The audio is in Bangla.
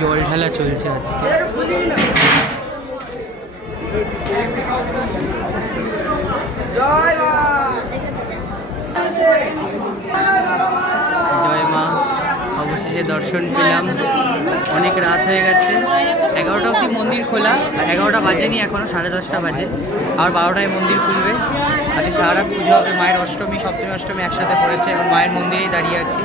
জল ঢালা চলছে আজকে। জয় মা, অবশেষে দর্শন পেলাম। অনেক রাত হয়ে গেছে, 11টা অবধি মন্দির খোলা, 11টা বাজেনি এখনও, 10:30 বাজে। আর 12টায় মন্দির খুলবে। আজকে সারা রাত পুজো হবে। মায়ের অষ্টমী, সপ্তমী, অষ্টমী একসাথে পড়েছে। এবং মায়ের মন্দিরেই দাঁড়িয়ে আছি।